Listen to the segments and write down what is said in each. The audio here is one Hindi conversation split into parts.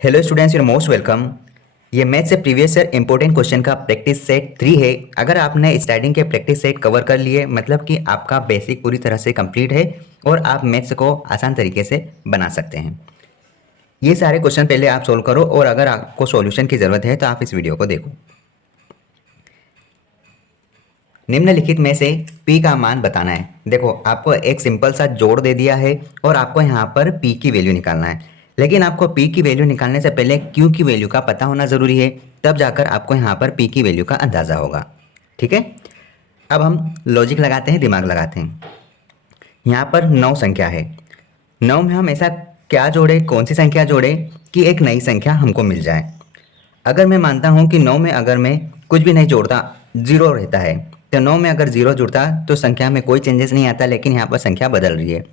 Hello students, your most welcome. ये मैथ से प्रीवियस ईयर इंपॉर्टेंट क्वेश्चन का प्रैक्टिस सेट 3 है। अगर आपने स्टार्टिंग के प्रैक्टिस सेट कवर कर लिए मतलब कि आपका बेसिक पूरी तरह से कंप्लीट है और आप मैथ्स को आसान तरीके से बना सकते हैं। ये सारे क्वेश्चन पहले आप सोल्व करो और अगर आपको सॉल्यूशन की ज़रूरत है तो आप इस वीडियो को देखो। निम्नलिखित में से p का मान बताना है। देखो, आपको एक सिंपल सा जोड़ दे दिया है और आपको यहाँ पर p की वैल्यू निकालना है, लेकिन आपको p की वैल्यू निकालने से पहले q की वैल्यू का पता होना ज़रूरी है, तब जाकर आपको यहाँ पर p की वैल्यू का अंदाज़ा होगा। ठीक है, अब हम लॉजिक लगाते हैं, दिमाग लगाते हैं। यहाँ पर 9 संख्या है। 9 में हम ऐसा क्या जोड़े, कौन सी संख्या जोड़े कि एक नई संख्या हमको मिल जाए। अगर मैं मानता हूँ कि 9 में अगर मैं कुछ भी नहीं जोड़ता, जीरो रहता है, तो 9 में अगर जीरो जुड़ता तो संख्या में कोई चेंजेस नहीं आता, लेकिन यहाँ पर संख्या बदल रही है।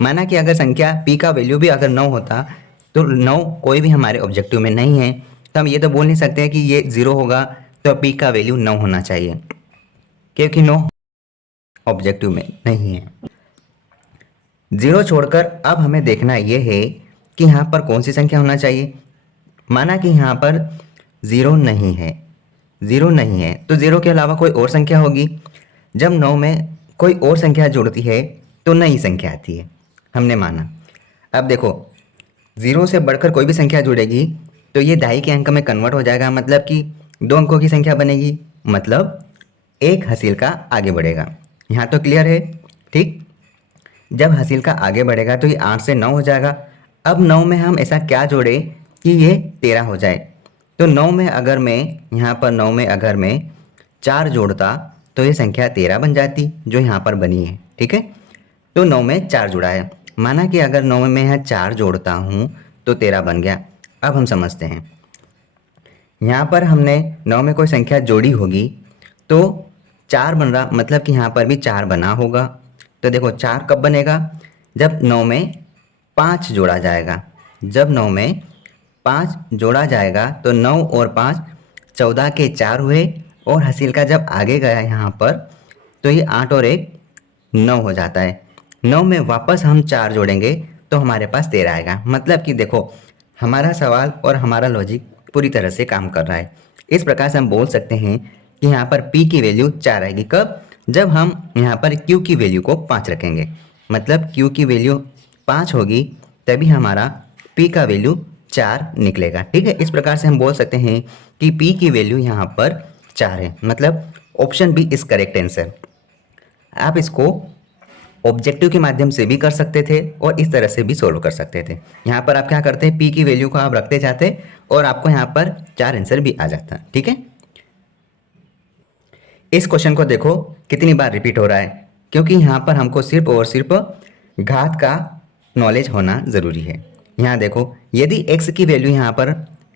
माना कि अगर संख्या p का वैल्यू भी अगर 9 होता तो 9 कोई भी हमारे ऑब्जेक्टिव में नहीं है, तो हम ये तो बोल नहीं सकते कि ये जीरो होगा तो p का वैल्यू 9 होना चाहिए, क्योंकि 9 ऑब्जेक्टिव में नहीं है। जीरो छोड़कर अब हमें देखना ये है कि यहाँ पर कौन सी संख्या होना चाहिए। माना कि यहाँ पर ज़ीरो नहीं है, ज़ीरो नहीं है तो ज़ीरो के अलावा कोई और संख्या होगी। जब 9 में कोई और संख्या जुड़ती है तो नई संख्या आती है, हमने माना। अब देखो, ज़ीरो से बढ़कर कोई भी संख्या जुड़ेगी तो ये दहाई के अंक में कन्वर्ट हो जाएगा, मतलब कि 2 अंकों की संख्या बनेगी, मतलब एक हसील का आगे बढ़ेगा। यहाँ तो क्लियर है। ठीक, जब हसील का आगे बढ़ेगा तो ये 8 से 9 हो जाएगा। अब 9 में हम ऐसा क्या जोड़े कि ये 13 हो जाए। तो 9 में अगर मैं यहाँ पर 9 में अगर मैं 4 जोड़ता तो ये संख्या 13 बन जाती, जो यहाँ पर बनी है। ठीक है, तो 9 में 4 जुड़ा है। माना कि अगर 9 में मैं यहाँ 4 जोड़ता हूँ तो 13 बन गया। अब हम समझते हैं, यहाँ पर हमने 9 में कोई संख्या जोड़ी होगी तो 4 बन रहा, मतलब कि यहाँ पर भी 4 बना होगा। तो देखो 4 कब बनेगा, जब 9 में 5 जोड़ा जाएगा। जब 9 में 5 जोड़ा जाएगा तो 9 और 5 14 के 4 हुए, और हसील का जब आगे गया यहाँ पर तो ये 8 और 1 9 हो जाता है। 9 में वापस हम 4 जोड़ेंगे तो हमारे पास 13 आएगा। मतलब कि देखो, हमारा सवाल और हमारा लॉजिक पूरी तरह से काम कर रहा है। इस प्रकार से हम बोल सकते हैं कि यहाँ पर p की वैल्यू 4 आएगी। कब, जब हम यहाँ पर q की वैल्यू को 5 रखेंगे, मतलब q की वैल्यू 5 होगी तभी हमारा p का वैल्यू 4 निकलेगा। ठीक है, इस प्रकार से हम बोल सकते हैं कि p की वैल्यू यहाँ पर 4 है, मतलब option B is correct answer. आप इसको ऑब्जेक्टिव के माध्यम से भी कर सकते थे और इस तरह से भी सोल्व कर सकते थे। यहाँ पर आप क्या करते हैं, p की वैल्यू को आप रखते जाते और आपको यहाँ पर 4 आंसर भी आ जाता। ठीक है, इस क्वेश्चन को देखो कितनी बार रिपीट हो रहा है, क्योंकि यहाँ पर हमको सिर्फ और सिर्फ घात का नॉलेज होना ज़रूरी है। यहाँ देखो, यदि x की वैल्यू यहाँ पर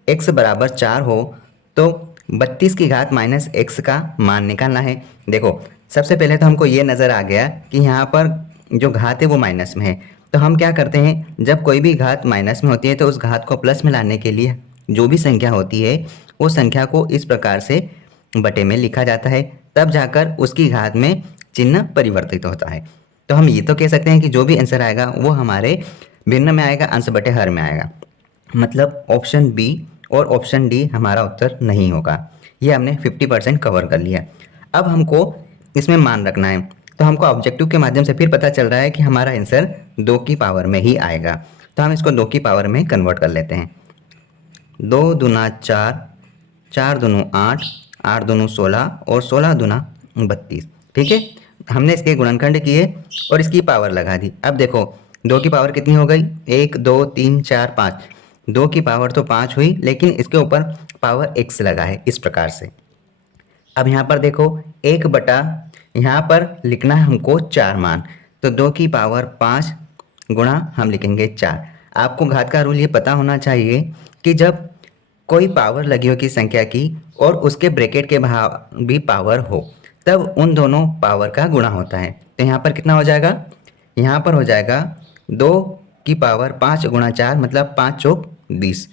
x बराबर 4 हो तो 32 की घात माइनस x का मान निकालना है। देखो, सबसे पहले तो हमको ये नज़र आ गया कि यहाँ पर जो घात है वो माइनस में है, तो हम क्या करते हैं, जब कोई भी घात माइनस में होती है तो उस घात को प्लस में लाने के लिए जो भी संख्या होती है उस संख्या को इस प्रकार से बटे में लिखा जाता है, तब जाकर उसकी घात में चिन्ह परिवर्तित होता है। तो हम ये तो कह सकते हैं कि जो भी आंसर आएगा वो हमारे भिन्न में आएगा, अंश बटे हर में आएगा। मतलब ऑप्शन बी और ऑप्शन डी हमारा उत्तर नहीं होगा। ये हमने 50% कवर कर लिया। अब हमको इसमें मान रखना है, तो हमको ऑब्जेक्टिव के माध्यम से फिर पता चल रहा है कि हमारा आंसर 2 की पावर में ही आएगा। तो हम इसको 2 की पावर में कन्वर्ट कर लेते हैं। 2 दूना 4, 4 दूनी 8, 8 दूनी 16 और 16 दूना 32। ठीक है, हमने इसके गुणनखंड किए और इसकी पावर लगा दी। अब देखो 2 की पावर कितनी हो गई, 1 2 3 4 5। 2 की पावर तो 5 हुई, लेकिन इसके ऊपर पावर x लगा है, इस प्रकार से। अब यहाँ पर देखो 1 बटा, यहाँ पर लिखना है हमको 4 मान, तो 2 की पावर 5 गुणा हम लिखेंगे 4। आपको घात का रूल ये पता होना चाहिए कि जब कोई पावर लगी हो किसी संख्या की और उसके ब्रैकेट के बाहर भी पावर हो, तब उन दोनों पावर का गुणा होता है। तो यहाँ पर कितना हो जाएगा, यहाँ पर हो जाएगा 2 की पावर 5 गुणा 4, मतलब 5 चौक 20।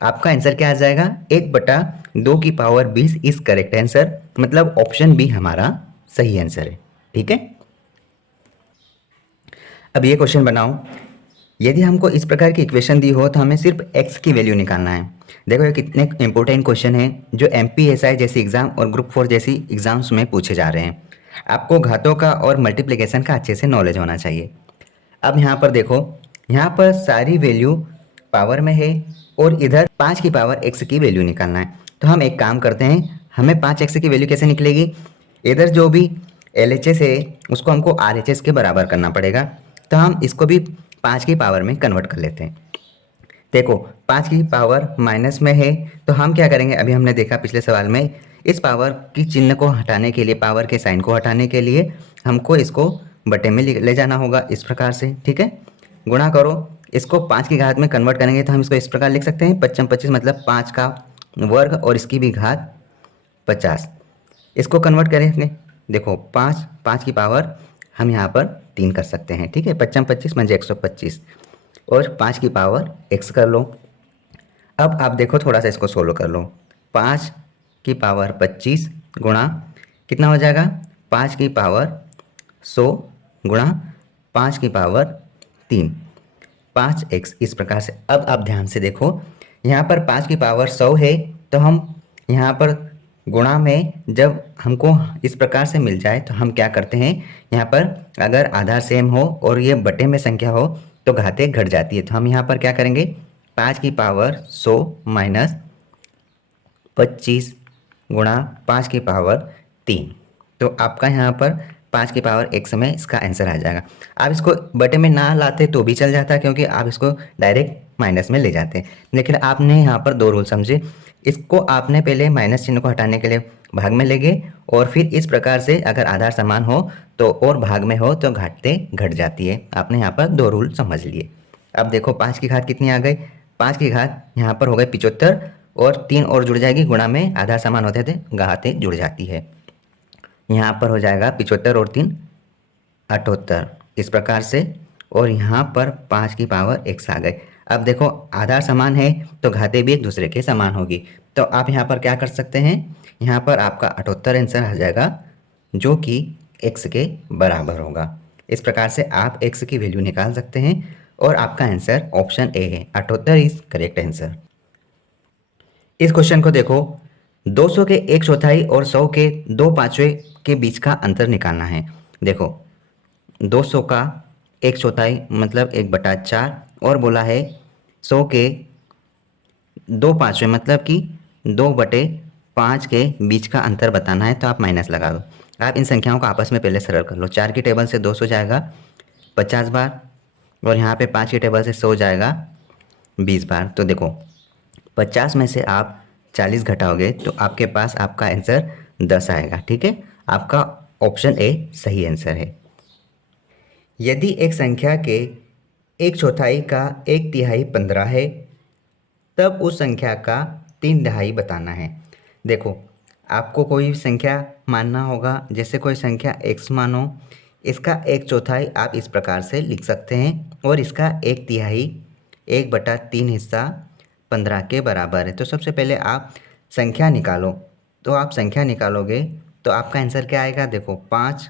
आपका आंसर क्या आ जाएगा, 1 बटा 2 की पावर 20 इज करेक्ट आंसर, मतलब ऑप्शन बी हमारा सही आंसर है। ठीक है, अब ये क्वेश्चन बनाओ। यदि हमको इस प्रकार की इक्वेशन दी हो तो हमें सिर्फ x की वैल्यू निकालना है। देखो ये कितने इंपॉर्टेंट क्वेश्चन है जो एमपीएसआई जैसी एग्जाम और ग्रुप 4 जैसी एग्जाम्स में पूछे जा रहे हैं। आपको घातों का और मल्टीप्लिकेशन का अच्छे से नॉलेज होना चाहिए। अब यहाँ पर देखो, यहाँ पर सारी वैल्यू पावर में है और इधर 5 की पावर x की वैल्यू निकालना है। तो हम एक काम करते हैं, हमें 5x की वैल्यू कैसे निकलेगी, इधर जो भी LHS है उसको हमको RHS के बराबर करना पड़ेगा। तो हम इसको भी 5 की पावर में कन्वर्ट कर लेते हैं। देखो 5 की पावर माइनस में है तो हम क्या करेंगे, अभी हमने देखा पिछले सवाल में, इस पावर की चिन्ह को हटाने के लिए, पावर के साइन को हटाने के लिए हमको इसको बटे में ले जाना होगा इस प्रकार से। ठीक है, गुणा करो, इसको 5 की घात में कन्वर्ट करेंगे तो हम इसको इस प्रकार लिख सकते हैं, 55 25 मतलब 5 का वर्ग और इसकी भी घात 50। इसको कन्वर्ट करेंगे, देखो 5 की पावर हम यहाँ पर 3 कर सकते हैं। ठीक है, 55 25 म्हणजे 125 और 5 की पावर x कर लो। अब आप देखो थोड़ा सा इसको सोल्व कर लो, 5 की पावर 25 गुणा कितना हो जाएगा, 5 की पावर 100 गुणा 5 की पावर 3, 5x इस प्रकार से। अब आप ध्यान से देखो, यहाँ पर 5 की पावर 100 है तो हम यहाँ पर गुणा में जब हमको इस प्रकार से मिल जाए तो हम क्या करते हैं, यहाँ पर अगर आधार सेम हो और ये बटे में संख्या हो तो घातें घट जाती है। तो हम यहाँ पर क्या करेंगे, 5 की पावर 100 माइनस 25 गुणा 5 की पावर 3, तो आपका यहाँ पर 5 की पावर x में इसका आंसर आ जाएगा। आप इसको बटे में ना लाते तो भी चल जाता क्योंकि आप इसको डायरेक्ट माइनस में ले जाते, लेकिन आपने यहाँ पर 2 रूल समझे। इसको आपने पहले माइनस चिन्ह को हटाने के लिए भाग में ले गए और फिर इस प्रकार से अगर आधार समान हो तो और भाग में हो तो घटते घट जाती है। आपने यहाँ पर 2 रूल समझ लिए। अब देखो 5 की घात कितनी आ गई, 5 की घात यहाँ पर हो गई 75 और 3 और जुड़ जाएगी, गुणा में आधार समान होते थे घातें जुड़ जाती है। यहाँ पर हो जाएगा 75 और 3 78 इस प्रकार से, और यहाँ पर 5 की पावर x आ गई। अब देखो आधार समान है तो घातें भी एक दूसरे के समान होगी, तो आप यहाँ पर क्या कर सकते हैं, यहाँ पर आपका 78 आंसर आ जाएगा जो कि x के बराबर होगा। इस प्रकार से आप x की वैल्यू निकाल सकते हैं और आपका आंसर ऑप्शन ए है, 78 इज करेक्ट आंसर। इस क्वेश्चन को देखो, 200 के 1/4 और 100 के 2/5 के बीच का अंतर निकालना है। देखो 200 का 1/4 मतलब 1/4 और बोला है 100 के 2/5 मतलब कि 2/5 के बीच का अंतर बताना है, तो आप माइनस लगा दो। आप इन संख्याओं को आपस में पहले सरल कर लो, 4 की टेबल से 200 जाएगा 50 बार और यहाँ पे 5 की टेबल से 100 जाएगा 20 बार। तो देखो 50 में से आप 40 घटाओगे तो आपके पास आपका आंसर 10 आएगा। ठीक है, आपका ऑप्शन ए सही आंसर है। यदि एक संख्या के 1/4 का 1/3 15 है तब उस संख्या का 3/2 बताना है। देखो आपको कोई संख्या मानना होगा, जैसे कोई संख्या x मानो, इसका 1/4 आप इस प्रकार से लिख सकते हैं और इसका 1/3 1/3 हिस्सा 15 के बराबर है। तो सबसे पहले आप संख्या निकालो, तो आप संख्या निकालोगे तो आपका आंसर क्या आएगा, देखो 5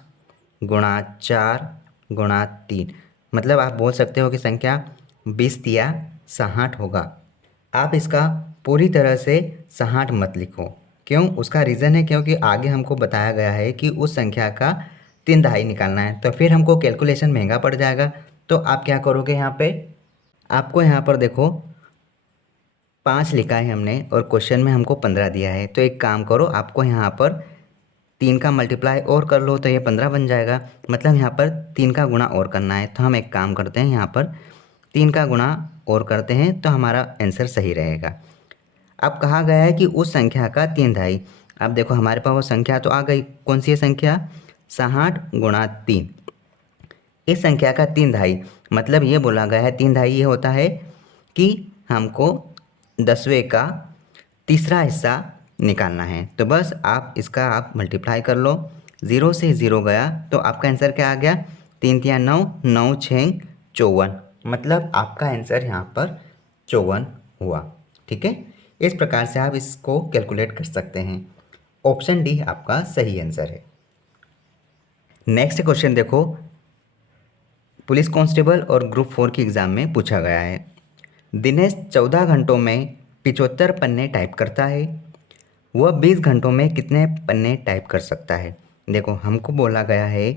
गुणा 4 गुणा 3, मतलब आप बोल सकते हो कि संख्या 20 या 60 होगा। आप इसका पूरी तरह से 60 मत लिखो, क्यों, उसका रीज़न है क्योंकि आगे हमको बताया गया है कि उस संख्या का 3/2 निकालना है, तो फिर हमको कैलकुलेशन महंगा पड़ जाएगा। तो आप क्या करोगे, यहाँ पे आपको यहाँ पर देखो 5 लिखा है हमने और क्वेश्चन में हमको 15 दिया है, तो एक काम करो, आपको यहाँ पर 3 का मल्टीप्लाई और कर लो तो ये 15 बन जाएगा, मतलब यहाँ पर 3 का गुणा और करना है। तो हम एक काम करते हैं, यहाँ पर 3 का गुणा और करते हैं तो हमारा आंसर सही रहेगा। अब कहा गया है कि उस संख्या का 3/2। अब देखो हमारे पास वो संख्या तो आ गई, कौन सी है संख्या, 60 गुणा 3। इस संख्या का 3/2 मतलब ये बोला गया है, 3/2 ये होता है कि हमको 10वें का तीसरा हिस्सा निकालना है। तो बस आप इसका आप मल्टीप्लाई कर लो, 0 से 0 गया तो आपका आंसर क्या आ गया, 3 3 9 9 6 54, मतलब आपका आंसर यहाँ पर 54 हुआ। ठीक है, इस प्रकार से आप इसको कैलकुलेट कर सकते हैं। ऑप्शन डी आपका सही आंसर है। नेक्स्ट क्वेश्चन देखो, पुलिस कांस्टेबल और ग्रुप 4 की एग्ज़ाम में पूछा गया है। दिनेश 14 घंटों में 75 पन्ने टाइप करता है, वह 20 घंटों में कितने पन्ने टाइप कर सकता है। देखो हमको बोला गया है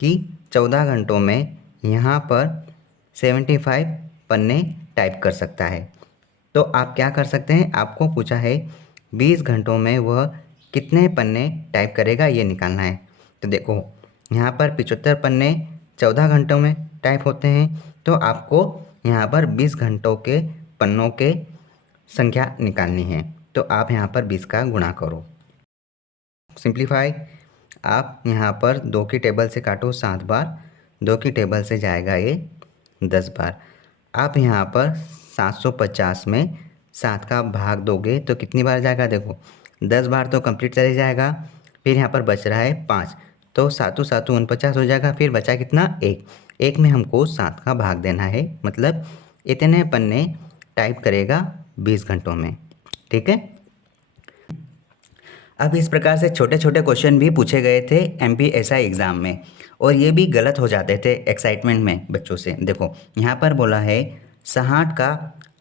कि 14 घंटों में यहाँ पर 75 पन्ने टाइप कर सकता है। तो आप क्या कर सकते हैं, आपको पूछा है 20 घंटों में वह कितने पन्ने टाइप करेगा ये निकालना है। तो देखो यहाँ पर 75 पन्ने 14 घंटों में टाइप होते हैं, तो आपको यहाँ पर 20 घंटों के पन्नों के संख्या निकालनी है। तो आप यहाँ पर 20 का गुणा करो, सिंप्लीफाई। आप यहाँ पर 2 की टेबल से काटो 7 बार, 2 की टेबल से जाएगा ये 10 बार। आप यहाँ पर 750 में 7 का भाग दोगे तो कितनी बार जाएगा, देखो 10 बार तो कंप्लीट चले जाएगा। फिर यहाँ पर बच रहा है 5, तो 7 7 49 हो जाएगा। फिर बचा कितना, 1 में हमको 7 का भाग देना है, मतलब इतने पन्ने टाइप करेगा 20 घंटों में। ठीक है। अब इस प्रकार से छोटे छोटे क्वेश्चन भी पूछे गए थे MPSI एग्ज़ाम में, और ये भी गलत हो जाते थे एक्साइटमेंट में बच्चों से। देखो यहाँ पर बोला है 60 का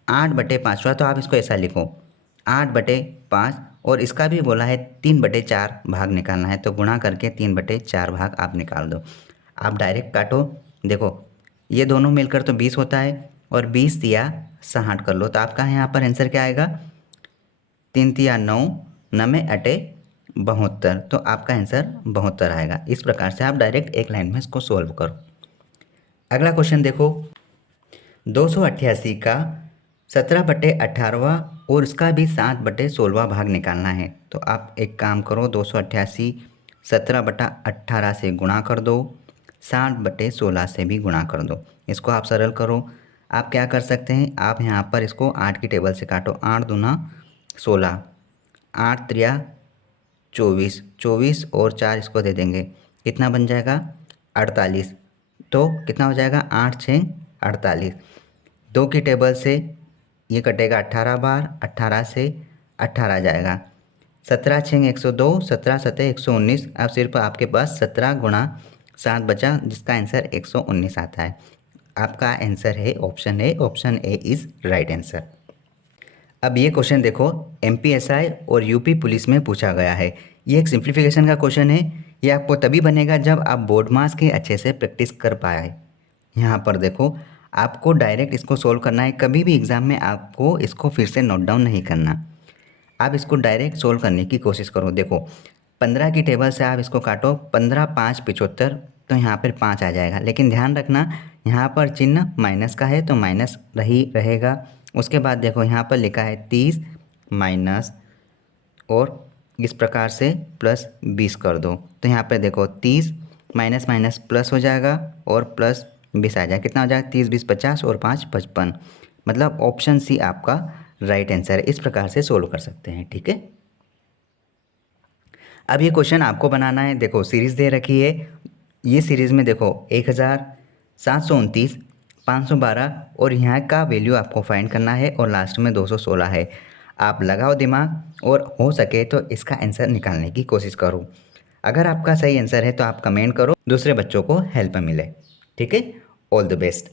8/5, तो आप इसको ऐसा लिखो 8/5, और इसका भी बोला है 3/4 भाग निकालना है, तो गुणा करके 3/4 भाग आप निकाल दो। आप डायरेक्ट काटो, देखो ये दोनों मिलकर तो 20 होता है, और 20 तिया 60 कर लो, तो आपका यहाँ पर आंसर क्या आएगा, 3 तिया 9, 9 में अटे 72, तो आपका आंसर 72 आएगा। इस प्रकार से आप डायरेक्ट एक लाइन में इसको सोल्व करो। अगला क्वेश्चन देखो, 288 का 17/18 और इसका भी 7/16 भाग निकालना है। तो आप एक काम करो, 288 17/18 से गुणा कर दो, 7/16 से भी गुणा कर दो। इसको आप सरल करो। आप क्या कर सकते हैं, आप यहाँ पर इसको 8 की टेबल से काटो, 8 दूना 16, 8 त्रिया 24, 24 और 4 इसको दे देंगे, कितना बन जाएगा 48। तो कितना हो जाएगा 8 6 48। 2 की टेबल से ये कटेगा 18 बार, 18 से 18 जाएगा, 17 6 102, 17 7 119। अब सिर्फ आपके पास 17 गुणा 7 बचा, जिसका आंसर 119 आता है। आपका आंसर है option A, option A is right answer. अब ये क्वेश्चन देखो, MPSI और UP पुलिस में पूछा गया है। ये एक सिंप्लीफिकेशन का क्वेश्चन है। ये आपको तभी बनेगा जब आप बोर्ड मास की अच्छे से प्रैक्टिस कर पाए। यहाँ पर देखो, आपको डायरेक्ट इसको सोल्व करना है, कभी भी एग्ज़ाम में आपको इसको फिर से नोट डाउन नहीं करना। आप इसको डायरेक्ट सोल्व करने की कोशिश करो। देखो 15 की टेबल से आप इसको काटो, 15 5 75, तो यहाँ पर 5 आ जाएगा। लेकिन ध्यान रखना यहाँ पर चिन्ह माइनस का है, तो माइनस रही रहेगा। उसके बाद देखो यहाँ पर लिखा है 30 माइनस, और इस प्रकार से प्लस 20 कर दो, तो यहाँ पे देखो 30 माइनस माइनस प्लस हो जाएगा, और प्लस 20 आ जाएगा। कितना हो जाएगा, 30 20 50 और 5 55, मतलब ऑप्शन सी आपका राइट आंसर है। इस प्रकार से सोल्व कर सकते हैं। ठीक है। अब ये क्वेश्चन आपको बनाना है। देखो सीरीज़ दे रखी है, ये सीरीज़ में देखो 1729, 512 और यहाँ का वैल्यू आपको फाइंड करना है, और लास्ट में 216 है। आप लगाओ दिमाग, और हो सके तो इसका आंसर निकालने की कोशिश करो। अगर आपका सही आंसर है तो आप कमेंट करो, दूसरे बच्चों को हेल्प मिले। ठीक है। All the best.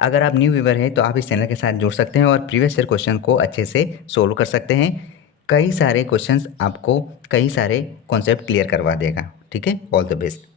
अगर आप न्यू व्यूवर हैं तो आप इस चैनल के साथ जुड़ सकते हैं, और प्रीवियस ईयर क्वेश्चन को अच्छे से सोल्व कर सकते हैं। कई सारे क्वेश्चंस आपको कई सारे कॉन्सेप्ट क्लियर करवा देगा। ठीक है। All the best.